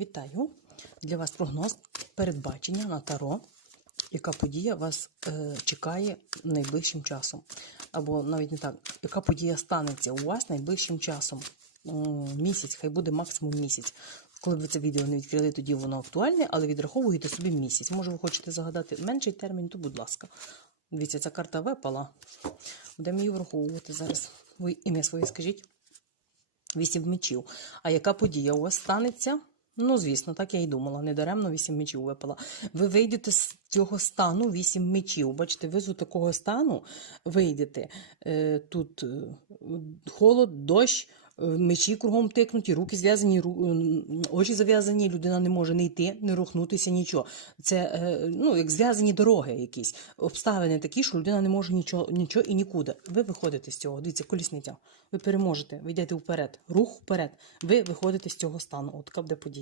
Вітаю! Для вас прогноз передбачення на таро, яка подія вас е, чекає найближчим часом. Або навіть не так, яка подія станеться у вас найближчим часом. Місяць, хай буде максимум місяць. Коли ви це відео не відкрили, тоді воно актуальне, але відраховуєте собі місяць. Може, ви хочете загадати менший термін, то будь ласка. Дивіться, ця карта випала. Будемо її враховувати зараз. Ви ім'я своє скажіть. Вісім мечів. А яка подія у вас станеться? Ну, звісно, так я й думала. Недаремно вісім мечів випала. Ви вийдете з цього стану вісім мечів. Бачите, ви з такого стану вийдете. Е, тут е, холод, дощ, е, мечі кругом тикнуті, руки зв'язані, очі зав'язані, людина не може не йти, не рухнутися, нічого. Це ну, як зв'язані дороги якісь. Обставини такі, що людина не може нічого, нічого і нікуди. Ви виходите з цього. Дивіться, колісниця. Ви переможете, ви йдете вперед. Рух вперед. Ви виходите з цього стану. От така буде подія.